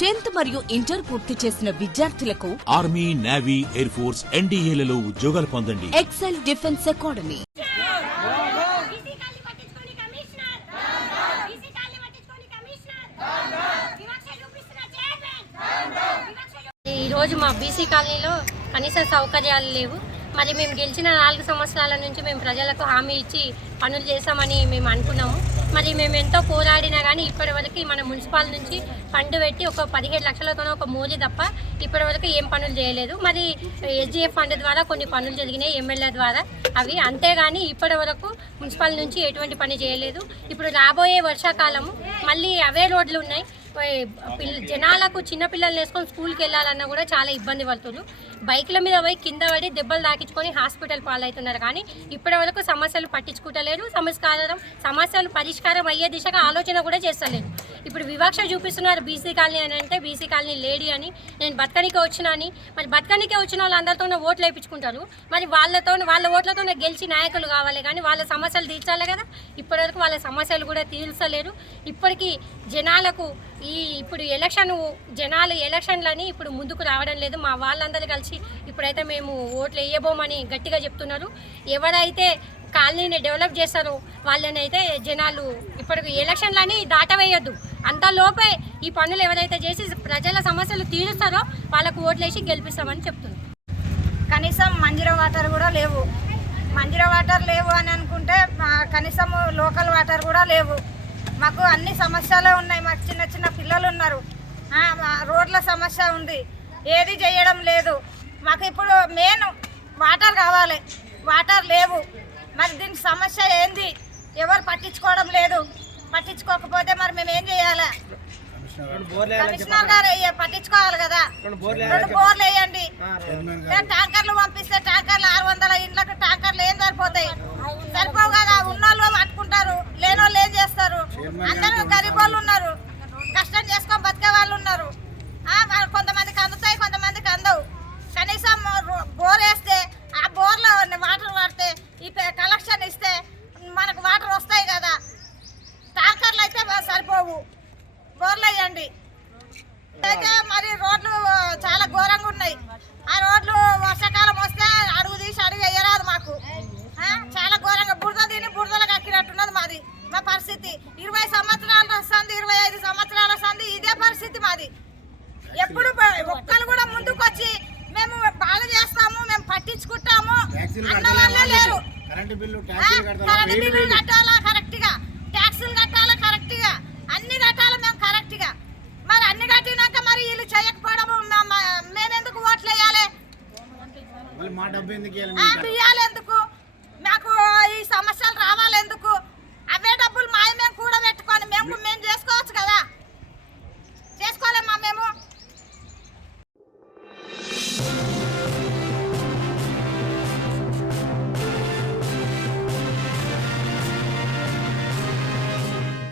Tenth మరియు inter పూర్తి చేసిన విద్యార్థులకు ఆర్మీ నేవీ ఎయిర్ ఫోర్స్ ఎన్డీఏలలో ఉద్యోగాలు పొందండి. Excel defence academy. BC colony పట్టించుకోని కమిషనర్ బీసీ కాలనీ పట్టించుకోని కమిషనర్ వివక్ష చూపిస్తున్న చైర్మన్ వివక్ష ఈ రోజు మా బీసీ కాలనీలో కనీస సౌకర్యాలు లేవు. మరి మేము గెలిచిన నాలుగు సంవత్సరాల నుంచి మేము ప్రజలకు హామీ ఇచ్చి పనులు చేస్తామని మేము అనుకున్నాము. మరి మేము ఎంతో పోరాడినా కానీ ఇప్పటివరకు మన మున్సిపాల్ నుంచి ఫండ్ పెట్టి ఒక పదిహేడు లక్షలతోనే ఒక మోదీ తప్ప ఇప్పటివరకు ఏం పనులు చేయలేదు. మరి ఎస్జిఎఫ్ ఫండ్ ద్వారా కొన్ని పనులు జరిగినాయి ఎమ్మెల్యే ద్వారా. అవి అంతేగాని ఇప్పటి వరకు మున్సిపల్ నుంచి ఎటువంటి పని చేయలేదు. ఇప్పుడు రాబోయే వర్షాకాలము మళ్ళీ అవే రోడ్లు ఉన్నాయి. జనాలకు చిన్న పిల్లల్ని వేసుకొని స్కూల్కి వెళ్ళాలన్నా కూడా చాలా ఇబ్బంది పడుతున్నారు బైక్ల మీద పోయి కింద పడి దెబ్బలు తాకించుకొని హాస్పిటల్ పాలవుతున్నారు. కానీ ఇప్పటి వరకు సమస్యలు పట్టించుకుంటలేరు. సమస్కారం సమస్యలు పరిష్కారం అయ్యే దిశగా ఆలోచన కూడా చేస్తలేరు. ఇప్పుడు వివక్ష చూపిస్తున్నారు బీసీ కాలనీ అని అంటే బీసీ కాలనీ లేడీ అని. నేను బతకనికే వచ్చినా అని. మరి బతకనికే వచ్చిన వాళ్ళందరితో ఓట్లు వేయించుకుంటారు. మరి వాళ్ళతో వాళ్ళ ఓట్లతోనే గెలిచి నాయకులు కావాలి కానీ వాళ్ళ సమస్యలు తీర్చాలి కదా. ఇప్పటివరకు వాళ్ళ సమస్యలు కూడా తీర్చలేరు. ఇప్పటికీ జనాలకు ఈ ఇప్పుడు ఎలక్షన్ జనాలు ఎలక్షన్లని ఇప్పుడు ముందుకు రావడం లేదు. మా వాళ్ళందరూ కలిసి ఇప్పుడైతే మేము ఓట్లు వేయబోమని గట్టిగా చెప్తున్నారు. ఎవరైతే కాలనీని డెవలప్ చేశారు. వాళ్ళని అయితే జనాలు ఇప్పటికి ఎలక్షన్లని దాటవేయొద్దు. అంతలోపే ఈ పనులు ఎవరైతే చేసి ప్రజల సమస్యలు తీరుస్తారో వాళ్ళకు ఓట్లేసి గెలిపిస్తామని చెప్తున్నారు. కనీసం మంజీర వాటర్ కూడా లేవు. మంజీరా వాటర్ లేవు అని అనుకుంటే కనీసం లోకల్ వాటర్ కూడా లేవు. మాకు అన్ని సమస్యలు ఉన్నాయి. మాకు చిన్న చిన్న పిల్లలు ఉన్నారు. రోడ్ల సమస్య ఉంది. ఏది చేయడం లేదు. మాకు ఇప్పుడు మెయిన్ వాటర్ కావాలి. వాటర్ లేవు. మరి దీనికి సమస్య ఏంది? ఎవరు పట్టించుకోవడం లేదు. పట్టించుకోకపోతే మరి మేము ఏం చేయాలి? కమిషనర్ గారు పట్టించుకోవాలి కదా. రెండు బోర్లు వేయండి. నేను ట్యాంకర్లు పంపిస్తే ట్యాంకర్లు ఆరు వందల ఇండ్లకు ట్యాంకర్లు ఏం సరిపోతాయి? సరిపోవు కదా. ఉన్నోళ్ళు పట్టుకుంటారు లేనోళ్ళు ఏం చేస్తారు అందరూ గరీబ్ వాళ్ళు ఉన్నారు కష్టం చేసుకొని బతికే వాళ్ళు ఉన్నారు ఆ, మరి కొంతమందికి అందుతాయి కొంతమందికి అందవు కనీసం రో- బోర్ వేస్తే ఆ బోర్లో వాటర్ పడితే ఈ పె- కలెక్షన్ ఇస్తే మనకు వాటర్ వస్తాయి కదా ట్యాంకర్లు అయితే సరిపోవు వేయండి అయితే మరి రోడ్లు చాలా ఘోరంగా ఉన్నాయి. ఆ రోడ్లు వర్షాకాలం వస్తే అడుగు తీసి అడుగు వేయరాదు మాకు. చాలా ఘోరంగా. బురద తిని బురదలకు అక్కినట్టున్నది మాది మా పరిస్థితి. ఇరవై సంవత్సరాలు వస్తుంది ఇరవై ఐదు సంవత్సరాలు వస్తుంది ఇదే పరిస్థితి మాది. ఎప్పుడు ఒక్కరు కూడా ముందుకు వచ్చి మేము బాగా చేస్తాము మేము పట్టించుకుంటాము. అన్న వాళ్ళే లేరు. Current bill? కట్టాలా కరెంటు బిల్లులు కట్టాలా కరెక్ట్గా ట్యాక్సులు కట్టాలా కరెక్ట్గా అన్ని కట్టాలి మేము కరెక్ట్గా మరి అన్ని కట్టినాక మరి వీళ్ళు చేయకపోవడం మ- మ- మేమెందుకు ఓట్లు వేయాలి మళ్ళీ మా డబ్బు ఎందుకు ఇవ్వాలి? ఎందుకు?